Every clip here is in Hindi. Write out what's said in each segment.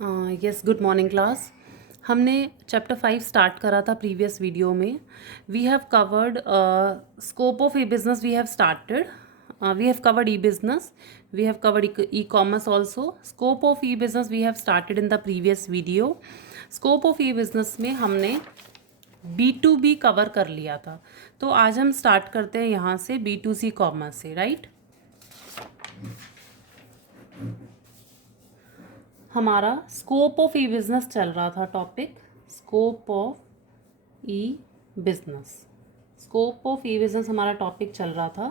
Yes, good morning class. हमने चैप्टर 5 स्टार्ट करा था प्रीवियस वीडियो में। We have covered scope of e business, we have started, we have covered e business, we have covered e commerce also. Scope of e business we have started in the previous video. Scope of e business में हमने B2B कवर कर लिया था, तो आज हम स्टार्ट करते हैं यहाँ से B2C कॉमर्स से, राइट। हमारा स्कोप ऑफ ई बिजनेस चल रहा था topic, scope of e business. Scope of e business हमारा टॉपिक चल रहा था।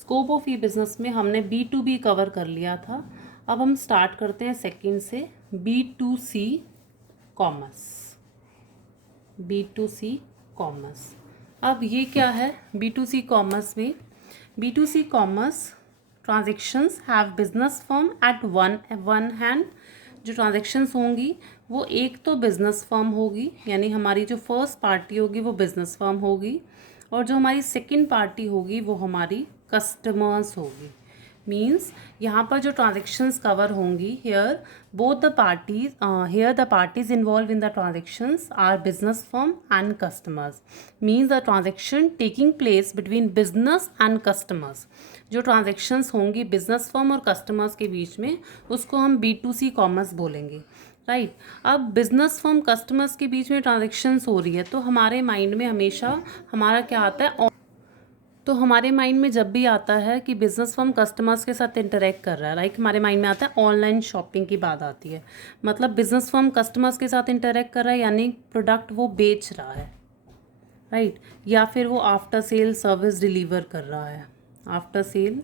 स्कोप ऑफ ई बिजनेस में हमने B2B कवर कर लिया था। अब हम स्टार्ट करते हैं सेकंड से, B2C कॉमर्स। B2C कॉमर्स, अब ये क्या है B2C कॉमर्स में? B2C commerce transactions have business firm at one hand. जो ट्रांजेक्शन्स होंगी वो एक तो बिजनेस फर्म होगी, यानी हमारी जो फर्स्ट पार्टी होगी वो बिजनेस फर्म होगी, और जो हमारी सेकंड पार्टी होगी वो हमारी कस्टमर्स होगी। मीन्स यहाँ पर जो ट्रांजेक्शन्स कवर होंगी, here both the parties, here the parties involve in the transactions are business firm and customers. Means the transaction taking place between business and customers. जो ट्रांजेक्शन्स होंगी बिजनेस फर्म और कस्टमर्स के बीच में, उसको हम B2C कॉमर्स बोलेंगे, राइट। अब बिजनेस फर्म कस्टमर्स के बीच में ट्रांजेक्शन्स हो रही है, तो हमारे माइंड में हमेशा हमारा क्या आता है? तो हमारे माइंड में जब भी आता है कि बिजनेस फर्म कस्टमर्स के साथ इंटरेक्ट कर रहा है, लाइक हमारे माइंड में आता है ऑनलाइन शॉपिंग की बात आती है। मतलब बिजनेस फर्म कस्टमर्स के साथ इंटरेक्ट कर रहा है, यानी प्रोडक्ट वो बेच रहा है, राइट। या फिर वो आफ्टर सेल सर्विस डिलीवर कर रहा है, आफ्टर सेल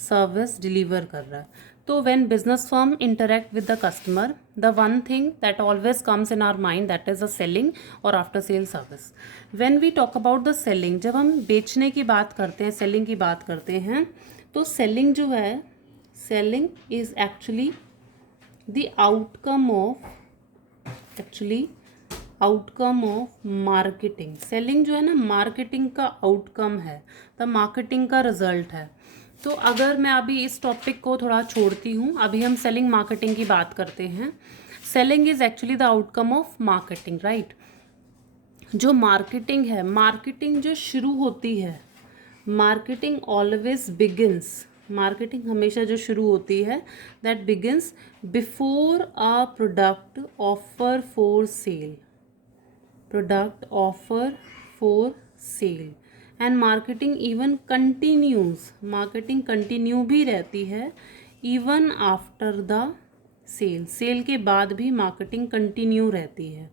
सर्विस डिलीवर कर रहा है। तो when business firm interact with the customer, the one thing that always comes in our mind, that is the selling और after sale service. When we talk about the selling, जब हम बेचने की बात करते हैं, सेलिंग की बात करते हैं, तो सेलिंग जो है, selling is actually the outcome of, actually outcome of marketing. Selling जो है ना, मार्केटिंग का आउटकम है, द मार्केटिंग का रिजल्ट है। तो अगर मैं अभी इस टॉपिक को थोड़ा छोड़ती हूँ, अभी हम सेलिंग मार्केटिंग की बात करते हैं। Selling is actually the outcome of marketing, right. जो मार्केटिंग है, मार्केटिंग जो शुरू होती है, मार्केटिंग ऑलवेज बिगिंस, मार्केटिंग हमेशा जो शुरू होती है, that begins before a product offer for sale, product offer for sale. And marketing even continues, marketing continue भी रहती है even after the sale, sale के बाद भी मार्केटिंग कंटिन्यू रहती है।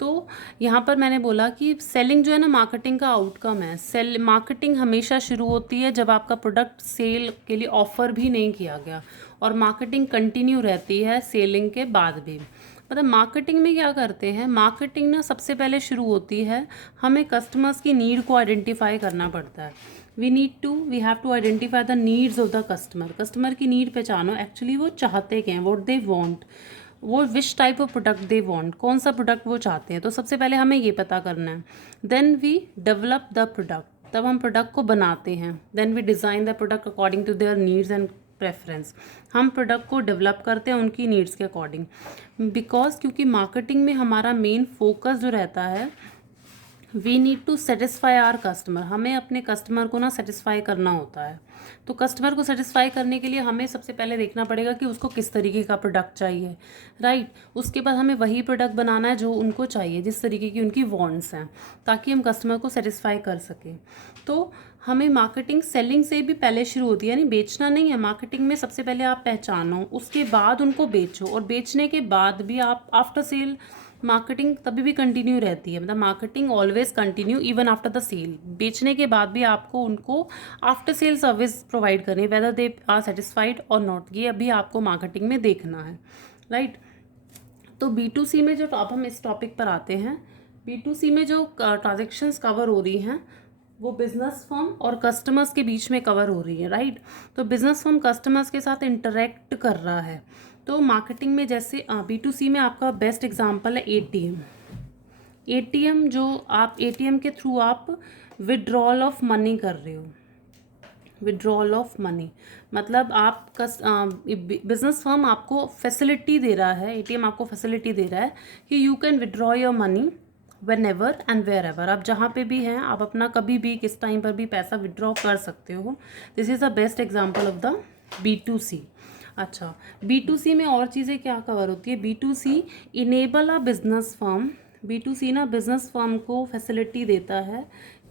तो यहाँ पर मैंने बोला कि सेलिंग जो है ना, मार्केटिंग का आउटकम है। सेल मार्केटिंग हमेशा शुरू होती है जब आपका प्रोडक्ट सेल के लिए ऑफर भी नहीं किया गया, और मार्केटिंग कंटिन्यू रहती है सेलिंग के बाद भी। मतलब मार्केटिंग में क्या करते हैं, मार्केटिंग ना सबसे पहले शुरू होती है, हमें कस्टमर्स की नीड को आइडेंटिफाई करना पड़ता है। We have to identify the needs of the customer. Customer की नीड पहचानो, एक्चुअली वो चाहते क्या हैं, व्हाट दे वांट, वो which type of product they want, कौन सा प्रोडक्ट वो चाहते हैं। तो सबसे पहले हमें ये पता करना है। Then we develop the product, तब हम प्रोडक्ट को बनाते हैं। Then we design the product according to their needs and preference. हम प्रोडक्ट को डेवलप करते हैं उनकी नीड्स के अकॉर्डिंग, बिकॉज क्योंकि मार्केटिंग में हमारा मेन फोकस जो रहता है, we need to satisfy our customer. हमें अपने कस्टमर को ना सेटिस्फाई करना होता है। तो कस्टमर को सेटिस्फाई करने के लिए हमें सबसे पहले देखना पड़ेगा कि उसको किस तरीके का प्रोडक्ट चाहिए, राइट। उसके बाद हमें वही प्रोडक्ट बनाना है जो उनको चाहिए, जिस तरीके की उनकी वांट्स हैं, ताकि हम कस्टमर को सेटिस्फाई कर सकें। तो हमें मार्केटिंग सेलिंग से भी पहले शुरू होती है, यानी बेचना नहीं है। मार्केटिंग में सबसे पहले आप पहचानो, उसके बाद उनको बेचो, और बेचने के बाद भी आप आफ्टर सेल मार्केटिंग तभी भी कंटिन्यू रहती है। मतलब marketing always continue even after the sale. बेचने के बाद भी आपको उनको आफ्टर सेल सर्विस प्रोवाइड करनी है, वेदर दे आर सेटिस्फाइड और नॉट। ये अभी आपको मार्केटिंग में देखना है, राइट। तो B2C में जो अब हम इस टॉपिक पर आते हैं, B2C में जो ट्रांजेक्शन्स कवर हो रही हैं वो बिजनेस फर्म और कस्टमर्स के बीच में कवर हो रही है, राइट। तो बिजनेस फर्म कस्टमर्स के साथ इंटरेक्ट कर रहा है। तो मार्केटिंग में जैसे B2C में आपका बेस्ट एग्जांपल है ATM। ATM जो आप ATM के थ्रू आप विड्रॉल ऑफ मनी कर रहे हो, विड्रॉल ऑफ मनी, मतलब आप बिजनेस फर्म आपको फैसिलिटी दे रहा है, एटीएम आपको फैसिलिटी दे रहा है कि you can withdraw your money whenever and wherever, आप जहाँ पे भी हैं आप अपना कभी भी किस टाइम पर भी पैसा विड्रॉ कर सकते हो. This is the best example of the B2C. अच्छा, B2C में और चीज़ें क्या कवर होती है? B2C enable a business firm. B2C ना बिजनेस फर्म को फैसिलिटी देता है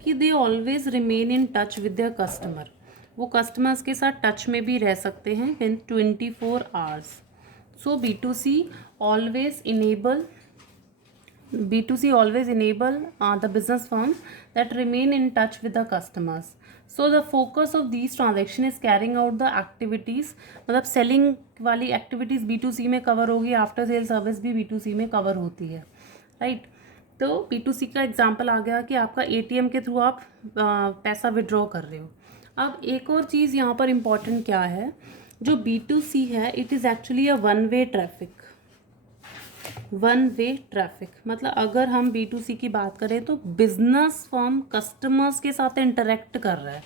कि they always remain in touch with their customer, वो कस्टमर्स के साथ टच में भी रह सकते हैं इन 24 hours. So B2C always enable the business firm that remain in touch with the customers. So the focus of these transaction is carrying out the activities, मतलब सेलिंग वाली एक्टिविटीज़ B2C में कवर होगी, आफ्टर सेल सर्विस भी B2C में कवर होती है, राइट. तो B2C का एग्जांपल आ गया कि आपका ATM के थ्रू आप पैसा विड्रॉ कर रहे हो. अब एक और चीज़ यहाँ पर इम्पॉर्टेंट क्या है, जो B2C है it is actually a one way traffic. मतलब अगर हम B2C की बात करें तो बिजनेस फर्म कस्टमर्स के साथ इंटरेक्ट कर रहा है,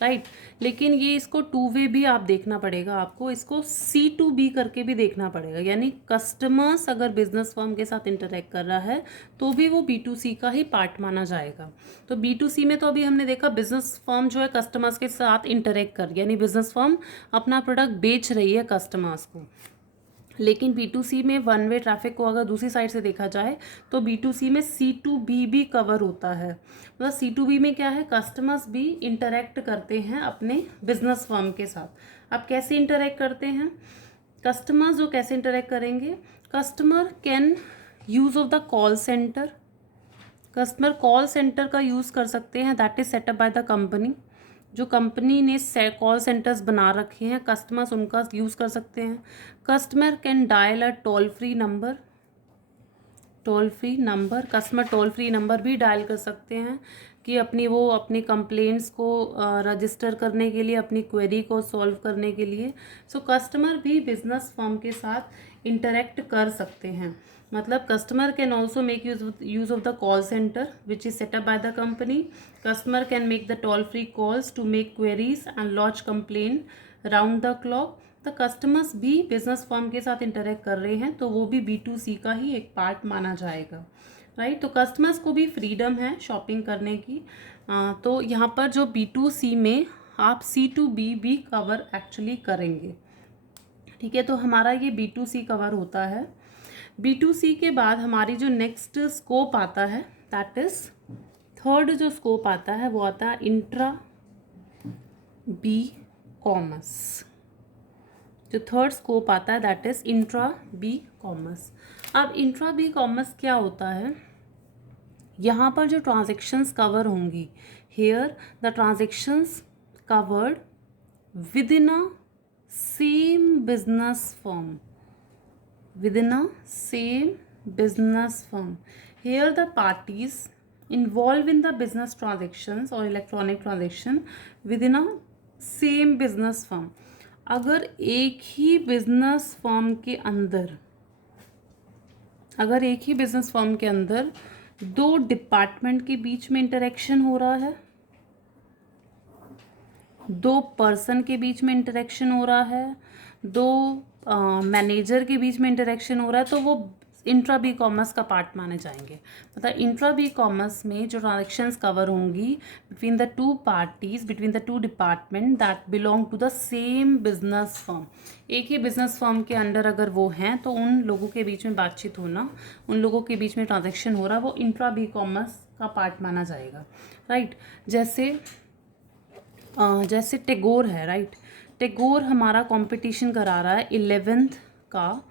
राइट. लेकिन ये इसको 2 वे भी आप देखना पड़ेगा, आपको इसको C2B करके भी देखना पड़ेगा, यानी कस्टमर्स अगर बिजनेस फर्म के साथ इंटरेक्ट कर रहा है तो भी वो B2C का ही पार्ट माना जाएगा. तो B2C में तो अभी हमने देखा बिजनेस फर्म जो है कस्टमर्स के साथ इंटरेक्ट कर, यानी बिजनेस फर्म अपना प्रोडक्ट बेच रही है कस्टमर्स को. लेकिन B2C में वन वे ट्रैफिक को अगर दूसरी साइड से देखा जाए तो B2C में C2B भी कवर होता है. मतलब C2B में क्या है, कस्टमर्स भी इंटरेक्ट करते हैं अपने बिजनेस फर्म के साथ. अब कैसे इंटरेक्ट करते हैं कस्टमर्स, जो कैसे इंटरेक्ट करेंगे, customer can use of the call centre, customer call centre का यूज़ कर सकते हैं, that is setup by the company. जो कंपनी ने कॉल सेंटर्स बना रखे हैं कस्टमर्स उनका यूज़ कर सकते हैं. Customer can dial a toll free number, customer toll free number भी डायल कर सकते हैं कि अपनी कंप्लेंट्स को रजिस्टर करने के लिए, अपनी क्वेरी को सॉल्व करने के लिए. सो कस्टमर भी बिजनेस फर्म के साथ इंटरेक्ट कर सकते हैं. मतलब customer can also make use of the call centre which is set up by the company. Customer can make the toll free calls to make queries and launch complain round the clock. The customers भी बिजनेस फर्म के साथ इंटरेक्ट कर रहे हैं तो वो भी B2C का ही एक पार्ट माना जाएगा, राइट. तो कस्टमर्स को भी फ्रीडम है शॉपिंग करने की. तो यहाँ पर जो B2C में आप C2B भी कवर एक्चुअली करेंगे, ठीक है. तो हमारा ये B2C कवर होता है. B2C के बाद हमारी जो नेक्स्ट स्कोप आता है दैट इज थर्ड जो स्कोप आता है वो आता है इंट्रा बी कॉमर्स. जो थर्ड स्कोप आता है that is intra B commerce. अब इंट्रा बी कॉमर्स क्या होता है, यहाँ पर जो ट्रांजेक्शन्स कवर होंगी, here the transactions covered within a same business firm, within a same business firm. Here the parties involved in the business transactions or electronic transaction within a same business firm. अगर एक ही बिजनेस फर्म के अंदर दो डिपार्टमेंट के बीच में इंटरेक्शन हो रहा है, दो पर्सन के बीच में इंटरेक्शन हो रहा है, दो मैनेजर के बीच में इंटरेक्शन हो रहा है, तो वो इंट्रा बी कॉमर्स का पार्ट माने जाएंगे. मतलब इंट्रा बी कॉमर्स में जो ट्रांजेक्शन्स कवर होंगी between the two parties, between the two department that belong to the same business firm. एक ही बिजनेस फर्म के अंडर अगर वो हैं तो उन लोगों के बीच में बातचीत होना, उन लोगों के बीच में ट्रांजेक्शन हो रहा है, वो इंट्रा बी कॉमर्स का पार्ट माना जाएगा, राइट. जैसे टेगोर है, राइट. टेगोर हमारा कंपटीशन करा रहा है 11th का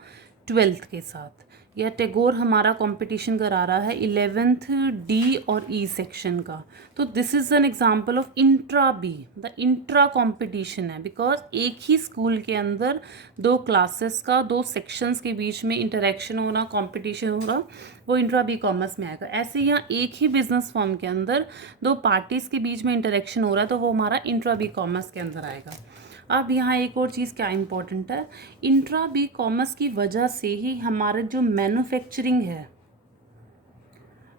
12th के साथ, या टेगोर हमारा कंपटीशन करा रहा है 11th D और E सेक्शन का. तो this is an example of intra B, the intra competition है, बिकॉज एक ही स्कूल के अंदर दो क्लासेस का, दो सेक्शंस के बीच में इंटरेक्शन हो रहा, कंपटीशन हो रहा, वो इंट्रा बी कॉमर्स में आएगा. ऐसे ही यहाँ एक ही बिजनेस फर्म के अंदर दो पार्टीज़ के बीच में इंटरेक्शन हो रहा है तो वो हमारा इंट्रा बी कॉमर्स के अंदर आएगा. अब यहाँ एक और चीज़ क्या इम्पोर्टेंट है, इंट्रा बी कॉमर्स की वजह से ही हमारा जो मैन्युफैक्चरिंग है,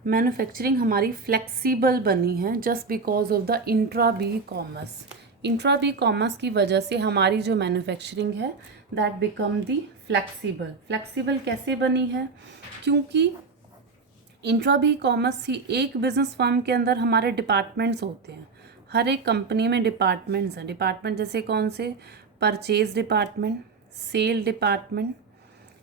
मैन्युफैक्चरिंग हमारी फ्लेक्सिबल बनी है, just because of the intra B commerce. Intra B commerce की वजह से हमारी जो मैन्युफैक्चरिंग है that become the flexible. Flexible कैसे बनी है? क्योंकि इंट्रा बी कॉमर्स ही एक बिजनेस फर्म के अंदर हमारे डिपार्टमेंट्स होते हैं। हर एक कंपनी में डिपार्टमेंट्स हैं। डिपार्टमेंट जैसे कौन से? Purchase department, sale department,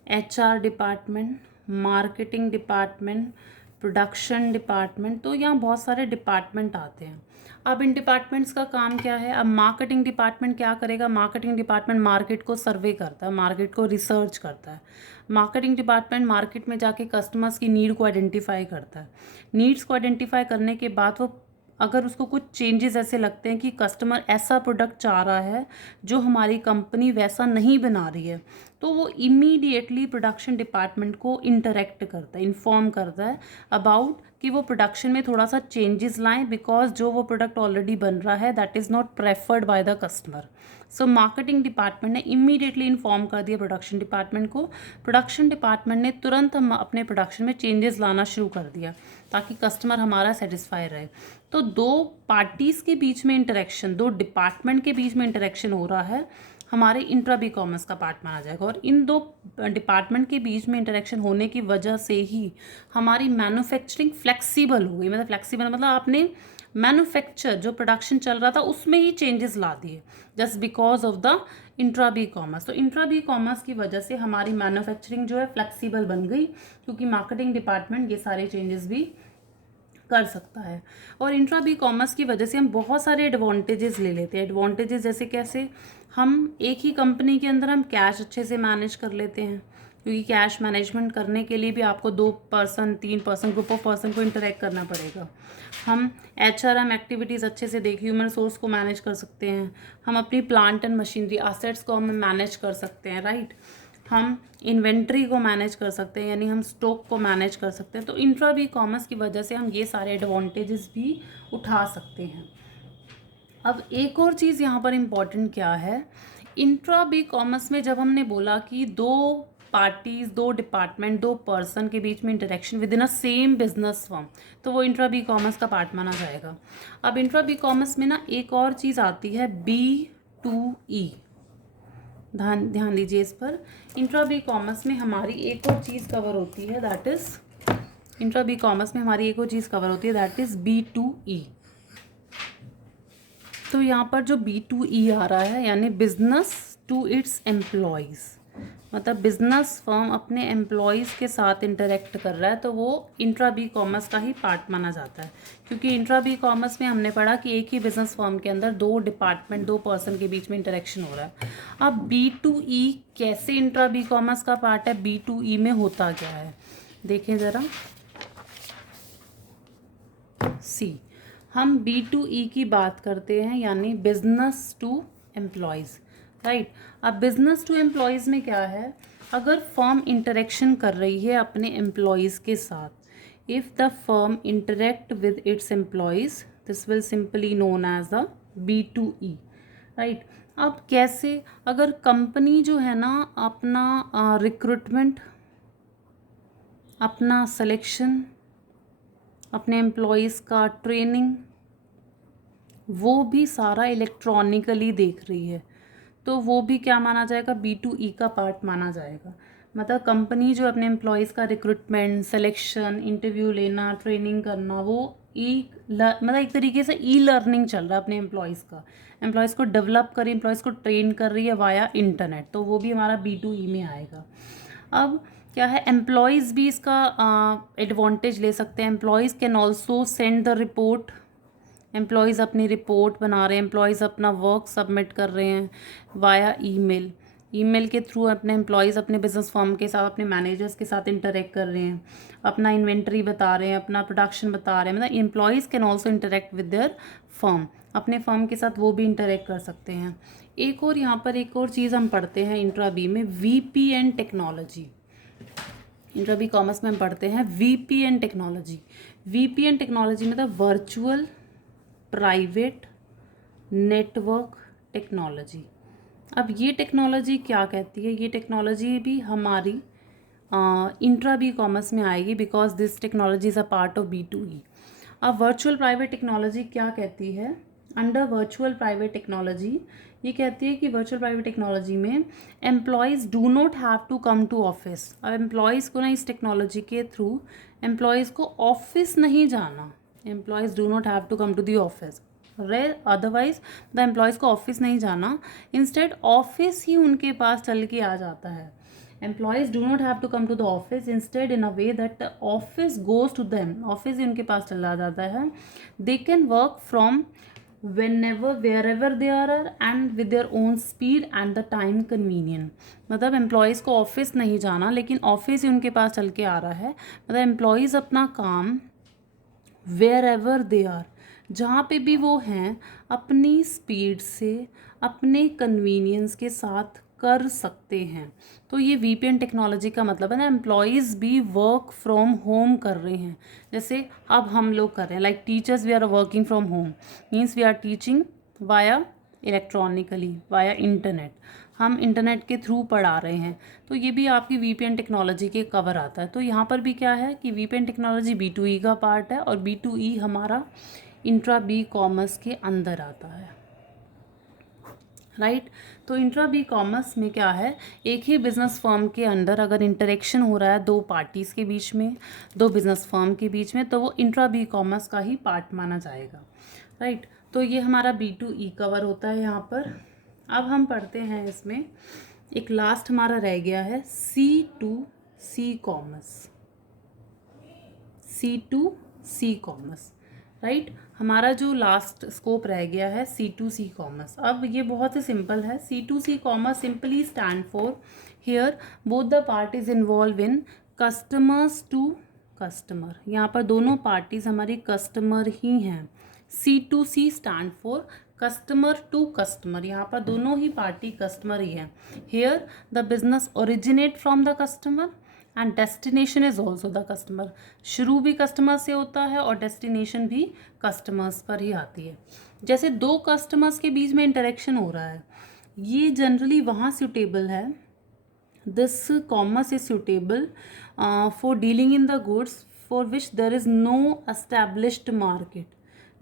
HR department, marketing department, production department. तो यहाँ बहुत सारे डिपार्टमेंट आते हैं। अब इन डिपार्टमेंट्स का काम क्या है? अब मार्केटिंग डिपार्टमेंट क्या करेगा? मार्केटिंग डिपार्टमेंट मार्केट को सर्वे करता है, मार्केट को रिसर्च करता है। मार्केटिंग डिपार्टमेंट मार्केट में जाके कस्टमर्स की नीड को आइडेंटिफाई करता है। नीड्स को आइडेंटिफाई करने के बाद वो अगर उसको कुछ चेंजेस ऐसे लगते हैं कि कस्टमर ऐसा प्रोडक्ट चाह रहा है जो हमारी कंपनी वैसा नहीं बना रही है, तो वो इमीडिएटली प्रोडक्शन डिपार्टमेंट को इंटरेक्ट करता है, इन्फॉर्म करता है अबाउट कि वो प्रोडक्शन में थोड़ा सा चेंजेस लाएं, बिकॉज जो वो प्रोडक्ट ऑलरेडी बन रहा है that is not preferred by the customer. So marketing department ने इमीडिएटली इन्फॉर्म कर दिया प्रोडक्शन डिपार्टमेंट को। प्रोडक्शन डिपार्टमेंट ने तुरंत हम अपने प्रोडक्शन में चेंजेस लाना शुरू कर दिया ताकि कस्टमर हमारा सेटिस्फाई रहे। तो दो पार्टीज़ के बीच में इंटरेक्शन, दो डिपार्टमेंट के बीच में इंटरेक्शन हो रहा है, हमारे इंट्रा बी कॉमर्स का पार्ट माना जाएगा। और इन दो डिपार्टमेंट के बीच में इंटरेक्शन होने की वजह से ही हमारी मैन्युफैक्चरिंग फ्लेक्सिबल हो गई। मतलब फ्लेक्सिबल मतलब आपने मैन्युफैक्चर जो प्रोडक्शन चल रहा था उसमें ही चेंजेस ला दिए just because of the intra B commerce. तो इंट्रा बी कॉमर्स की वजह से हमारी मैन्युफैक्चरिंग जो है फ्लेक्सिबल बन गई, क्योंकि मार्केटिंग डिपार्टमेंट ये सारे चेंजेस भी कर सकता है। और इंट्रा बी कॉमर्स की वजह से हम बहुत सारे एडवांटेजेस ले लेते हैं। एडवांटेजेस जैसे कैसे? हम एक ही कंपनी के अंदर हम कैश अच्छे से मैनेज कर लेते हैं, क्योंकि कैश मैनेजमेंट करने के लिए भी आपको 2 person 3 person group of person को इंटरेक्ट करना पड़ेगा। हम HRM एक्टिविटीज़ अच्छे से देख ह्यूमन सोर्स को मैनेज कर सकते हैं। हम अपनी प्लांट एंड मशीनरी एसेट्स को हम मैनेज कर सकते हैं, राइट। हम इन्वेंट्री को मैनेज कर सकते हैं, यानी हम स्टॉक को मैनेज कर सकते हैं। तो इंट्रा बी कॉमर्स की वजह से हम ये सारे एडवांटेजेस भी उठा सकते हैं। अब एक और चीज़ यहाँ पर इम्पॉर्टेंट क्या है? इंट्रा बी कॉमर्स में जब हमने बोला कि दो पार्टीज़, दो डिपार्टमेंट, दो पर्सन के बीच में interaction with in a same business firm, तो वो इंट्रा बी कॉमर्स का पार्ट माना जाएगा। अब इंट्रा बी कॉमर्स में ना एक और चीज़ आती है B2E। ध्यान दीजिए इस पर। इंट्रा बी कॉमर्स में हमारी एक और चीज़ कवर होती है that is intra B commerce में हमारी एक और चीज़ कवर होती है दैट इज़ B2E। तो यहाँ पर जो B2E आ रहा है यानी बिजनेस टू इट्स एम्प्लॉयज़, मतलब बिजनेस फर्म अपने एम्प्लॉयज़ के साथ इंटरेक्ट कर रहा है, तो वो इंट्रा बी कॉमर्स का ही पार्ट माना जाता है। क्योंकि इंट्रा बी कॉमर्स में हमने पढ़ा कि एक ही बिजनेस फर्म के अंदर दो डिपार्टमेंट, दो पर्सन के बीच में इंटरेक्शन हो रहा है। अब B2E कैसे इंट्रा बी कॉमर्स का पार्ट है? B2E में होता क्या है देखें ज़रा। हम B2E की बात करते हैं, यानी बिजनेस टू एम्प्लॉयज़, राइट। अब बिजनेस टू एम्प्लॉयज़ में क्या है? अगर फर्म इंटरेक्शन कर रही है अपने एम्प्लॉयज़ के साथ, if the firm interact with its employees this will simply known as the B2E, right. अब कैसे? अगर कंपनी जो है ना अपना रिक्रूटमेंट, अपना सिलेक्शन, अपने एम्प्लॉयज़ का ट्रेनिंग, वो भी सारा इलेक्ट्रॉनिकली देख रही है, तो वो भी क्या माना जाएगा? B2E का पार्ट माना जाएगा। मतलब कंपनी जो अपने एम्प्लॉयज़ का रिक्रूटमेंट, सिलेक्शन, इंटरव्यू लेना, ट्रेनिंग करना, वो मतलब एक तरीके से लर्निंग चल रहा है अपने एम्प्लॉयज़ का। एम्प्लॉयज़ को डेवलप कर रही है, एम्प्लॉयज़ को ट्रेन कर रही है वाया इंटरनेट, तो वो भी हमारा B2E में आएगा। अब क्या है? एम्प्लॉयज़ भी इसका एडवांटेज ले सकते हैं। Employees can also send the report. Employees अपनी रिपोर्ट बना रहे हैं, एम्प्लॉयज़ अपना वर्क सबमिट कर रहे हैं वाया ईमेल। ईमेल के थ्रू अपने एम्प्लॉयज़ अपने बिजनेस फर्म के साथ, अपने मैनेजर्स के साथ इंटरेक्ट कर रहे हैं, अपना इन्वेंट्री बता रहे हैं, अपना प्रोडक्शन बता रहे हैं। मतलब employees can also interact with their firm, अपने फर्म के साथ वो भी इंटरेक्ट कर सकते हैं। एक और यहाँ पर एक और चीज़ हम पढ़ते हैं इंट्रा बी में, VPN technology. Intra B commerce में हम पढ़ते हैं VPN टेक्नोलॉजी। VPN टेक्नोलॉजी मतलब वर्चुअल प्राइवेट नेटवर्क टेक्नोलॉजी। अब ये टेक्नोलॉजी क्या कहती है? ये टेक्नोलॉजी भी हमारी इंट्रा बी कॉमर्स में आएगी, because this technology is a part of B2E। अब वर्चुअल प्राइवेट टेक्नोलॉजी क्या कहती है? अंडर वर्चुअल प्राइवेट टेक्नोलॉजी ये कहती है कि वर्चुअल प्राइवेट टेक्नोलॉजी में employees do not have to come to office. अब एम्प्लॉयज़ को ना इस टेक्नोलॉजी के थ्रू एम्प्लॉयज़ को ऑफिस नहीं जाना, employees do not have to come to the office, otherwise the employees को ऑफिस नहीं जाना, इंस्टेड ऑफिस ही उनके पास चल के आ जाता है। Employees do not have to come to the office, instead in a way that the office goes to them, office ही उनके पास चला जाता है। They can work from whenever wherever they are and with their own speed and the time convenient। मतलब एम्प्लॉयज़ को ऑफिस नहीं जाना, लेकिन ऑफिस ही उनके पास चल के आ रहा है। मतलब एम्प्लॉयज़ अपना काम wherever they are, जहाँ पे भी वो हैं, अपनी स्पीड से अपने कन्वीनियंस के साथ कर सकते हैं। तो ये वीपीएन टेक्नोलॉजी का मतलब है ना, एम्प्लॉयज़ भी वर्क फ्रॉम होम कर रहे हैं, जैसे अब हम लोग कर रहे हैं। Like teachers we are working from home, means we are teaching via electronically, via internet, हम इंटरनेट के थ्रू पढ़ा रहे हैं। तो ये भी आपकी वीपीएन टेक्नोलॉजी के कवर आता है। तो यहाँ पर भी क्या है कि वीपीएन टेक्नोलॉजी B2E का पार्ट है और B2E हमारा इंट्रा बी कॉमर्स के अंदर आता है, राइट। तो इंट्रा बी कॉमर्स में क्या है, एक ही बिजनेस फर्म के अंदर अगर इंटरेक्शन हो रहा है दो पार्टीज़ के बीच में, दो बिजनेस फर्म के बीच में, तो वो इंट्रा बी कॉमर्स का ही पार्ट माना जाएगा, राइट। तो ये हमारा B2E कवर होता है यहाँ पर। अब हम पढ़ते हैं इसमें एक लास्ट हमारा रह गया है C2C commerce, C2C commerce, right. हमारा जो लास्ट स्कोप रह गया है C2C कॉमर्स। अब ये बहुत ही सिंपल है। C2C commerce simply stand for here both the parties involve in customers to customer. यहाँ पर दोनों पार्टीज हमारी कस्टमर ही हैं। C2C stand for customer to customer, यहाँ पर दोनों ही पार्टी कस्टमर ही हैं। Here the business originate from the customer and destination is also the customer. शुरू भी कस्टमर से होता है और डेस्टिनेशन भी कस्टमर्स पर ही आती है। जैसे दो कस्टमर्स के बीच में इंटरेक्शन हो रहा है, ये जनरली वहाँ सूटेबल है। This commerce is suitable for dealing in the goods for which there is no established market,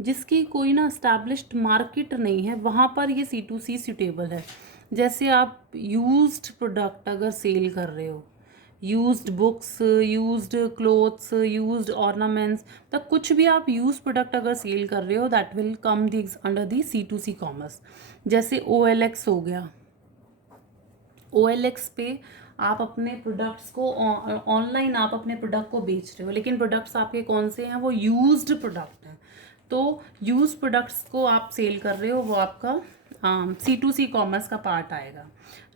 जिसकी कोई ना एस्टैब्लिश्ड मार्केट नहीं है, वहाँ पर ये C2C सूटेबल है। जैसे आप यूज्ड प्रोडक्ट अगर सेल कर रहे हो, used books, used clothes, used ornaments, तो कुछ भी आप यूज प्रोडक्ट अगर सेल कर रहे हो that will come the under the C2C commerce. जैसे OLX हो गया, OLX पे आप अपने प्रोडक्ट्स को ऑनलाइन आप अपने प्रोडक्ट को बेच रहे हो, लेकिन प्रोडक्ट्स आपके कौन से हैं, वो यूज्ड प्रोडक्ट हैं। तो यूज प्रोडक्ट्स को आप सेल कर रहे हो, वो आपका C2C कॉमर्स का पार्ट आएगा,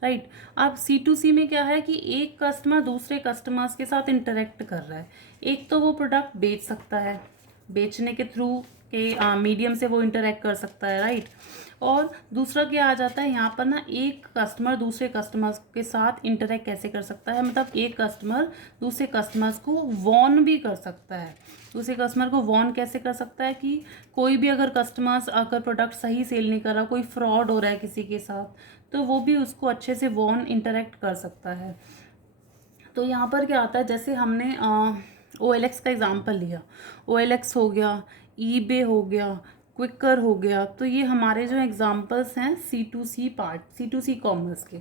राइट। अब C2C में क्या है कि एक कस्टमर दूसरे कस्टमर्स के साथ इंटरेक्ट कर रहा है। एक तो वो प्रोडक्ट बेच सकता है, बेचने के थ्रू के मीडियम से वो इंटरेक्ट कर सकता है, राइट। और दूसरा क्या आ जाता है यहाँ पर ना, एक कस्टमर दूसरे कस्टमर्स के साथ इंटरेक्ट कैसे कर सकता है, मतलब एक कस्टमर दूसरे कस्टमर्स को वॉर्न भी कर सकता है। दूसरे कस्टमर को वॉर्न कैसे कर सकता है कि कोई भी अगर कस्टमर्स अगर प्रोडक्ट सही सेल नहीं कर रहा, कोई फ्रॉड हो रहा है किसी के साथ, तो वो भी उसको अच्छे से वॉर्न इंटरेक्ट कर सकता है। तो यहाँ पर क्या आता है, जैसे हमने OLX का एग्जांपल लिया, OLX हो गया, eBay हो गया, क्विकर हो गया, तो ये हमारे जो एग्जांपल्स हैं C2C पार्ट, C2C कॉमर्स के,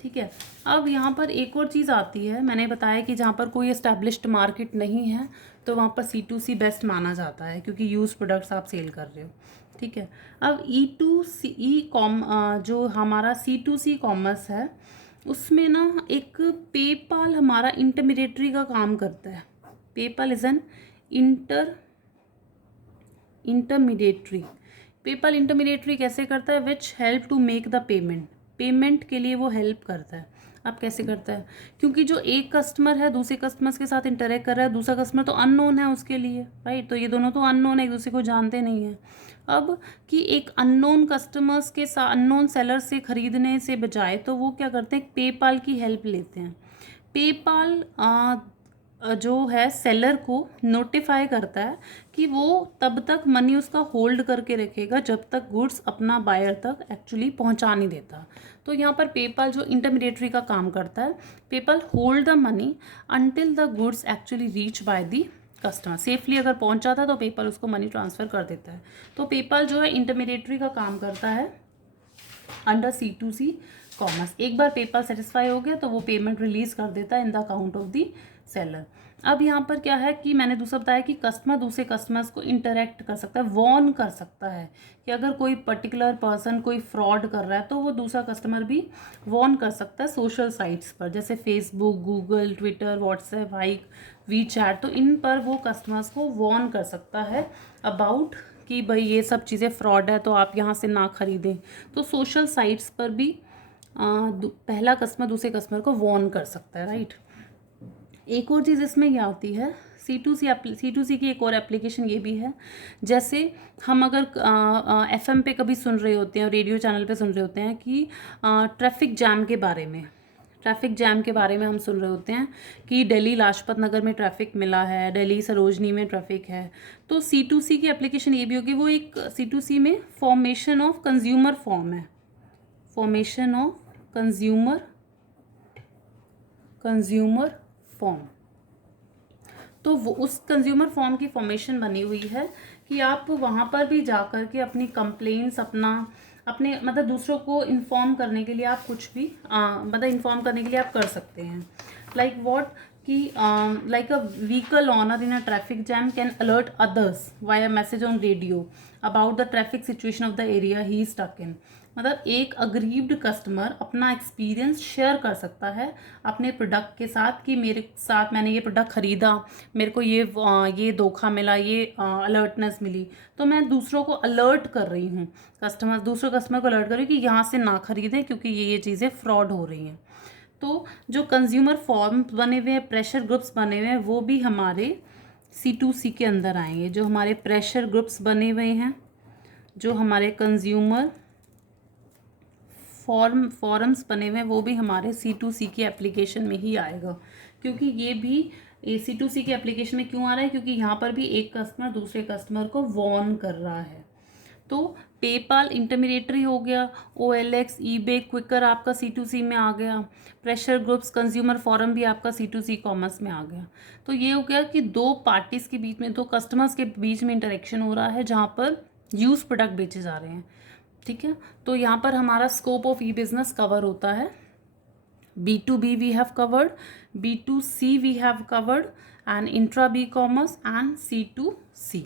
ठीक है। अब यहाँ पर एक और चीज़ आती है, मैंने बताया कि जहाँ पर कोई एस्टैब्लिश्ड मार्केट नहीं है तो वहाँ पर C2C बेस्ट माना जाता है, क्योंकि यूज प्रोडक्ट्स आप सेल कर रहे हो, ठीक है। अब जो हमारा C2C कॉमर्स है, उसमें ना एक पेपाल हमारा इंटरमीडिएटरी का काम करता है। PayPal is an intermediary. PayPal intermediary कैसे करता है, which help to make the payment, payment के लिए वो हेल्प करता है। अब कैसे करता है, क्योंकि जो एक कस्टमर है दूसरे कस्टमर्स के साथ इंटरेक्ट कर रहा है, दूसरा कस्टमर तो अननोन है उसके लिए, राइट। तो ये दोनों तो अननोन है, एक दूसरे को जानते नहीं हैं। अब कि एक अननोन कस्टमर्स के साथ अननोन सेलर से खरीदने से बजाय तो वो क्या करते हैं, पेपाल की हेल्प लेते हैं। पेपाल जो है सेलर को नोटिफाई करता है कि वो तब तक मनी उसका होल्ड करके रखेगा जब तक गुड्स अपना बायर तक एक्चुअली पहुंचा नहीं देता। तो यहाँ पर पेपाल जो इंटरमीडिएटरी का काम करता है, PayPal hold the money until the goods actually reach by the customer. Safely अगर पहुंच जाता है तो पेपाल उसको मनी ट्रांसफ़र कर देता है। तो पेपाल जो है इंटरमीडिएटरी का काम करता है अंडर C2C कॉमर्स। एक बार पेपाल सेटिस्फाई हो गया तो वो पेमेंट रिलीज कर देता है in the account of the seller. अब यहाँ पर क्या है कि मैंने दूसरा बताया कि कस्टमर दूसरे कस्टमर्स को इंटरेक्ट कर सकता है, वॉर्न कर सकता है कि अगर कोई पर्टिकुलर पर्सन कोई फ्रॉड कर रहा है तो वो दूसरा कस्टमर भी वॉर्न कर सकता है सोशल साइट्स पर, जैसे Facebook, Google, Twitter, WhatsApp, Hike, WeChat. तो इन पर वो कस्टमर्स को वॉर्न कर सकता है अबाउट कि भाई ये सब चीज़ें फ्रॉड है तो आप यहाँ से ना खरीदें। तो सोशल साइट्स पर भी पहला कस्टमर दूसरे कस्टमर को वॉर्न कर सकता है, राइट। एक और चीज़ इसमें क्या होती है, C2C की एक और एप्लीकेशन ये भी है, जैसे हम अगर FM पे कभी सुन रहे होते हैं और रेडियो चैनल पे सुन रहे होते हैं कि ट्रैफिक जैम के बारे में, हम सुन रहे होते हैं कि दिल्ली लाजपत नगर में ट्रैफिक मिला है, दिल्ली सरोजनी में ट्रैफिक है। तो C2C की एप्लीकेशन ये भी होगी, वो एक C2C में फॉर्मेशन ऑफ कंज्यूमर फॉर्म है, फॉर्मेशन ऑफ कंज्यूमर फॉर्म। तो वो उस कंज्यूमर फॉर्म की फॉर्मेशन बनी हुई है कि आप वहाँ पर भी जा कर के अपनी कंप्लेंट्स अपने मतलब दूसरों को इन्फॉर्म करने के लिए आप कुछ भी इन्फॉर्म करने के लिए आप कर सकते हैं। लाइक व्हाट कि like a vehicle owner in a traffic jam can alert others via message on radio about the traffic situation of the area he stuck in. मतलब एक अग्रीव्ड कस्टमर अपना एक्सपीरियंस शेयर कर सकता है अपने प्रोडक्ट के साथ कि मेरे साथ मैंने ये प्रोडक्ट ख़रीदा, मेरे को ये धोखा मिला, ये अलर्टनेस मिली, तो मैं दूसरों को अलर्ट कर रही हूँ, दूसरे कस्टमर को अलर्ट कर रही हूँ कि यहाँ से ना खरीदें क्योंकि ये चीज़ें फ्रॉड हो रही हैं। तो जो कंज्यूमर फॉर्म बने हुए हैं, प्रेशर ग्रुप्स बने हुए हैं, वो भी हमारे C2C के अंदर आएंगे। जो हमारे प्रेशर ग्रुप्स बने हुए हैं, जो हमारे कंज्यूमर फॉरम्स बने हुए हैं, वो भी हमारे C2C की एप्लीकेशन में ही आएगा। क्योंकि ये भी C2C की एप्लीकेशन में क्यों आ रहा है, क्योंकि यहाँ पर भी एक कस्टमर दूसरे कस्टमर को वॉर्न कर रहा है। तो पेपाल इंटरमीडिएटरी हो गया, OLX, ईबे, क्विकर आपका C2C में आ गया, प्रेशर ग्रुप्स, कंज्यूमर फॉरम भी आपका C2C कॉमर्स में आ गया। तो ये हो गया कि दो पार्टीज के बीच में, दो कस्टमर्स के बीच में इंटरेक्शन हो रहा है जहाँ पर यूज प्रोडक्ट बेचे जा रहे हैं। ठीक है, तो यहाँ पर हमारा scope of e business cover होता है। B2B we have covered, B2C we have covered, and intra B commerce and C2C.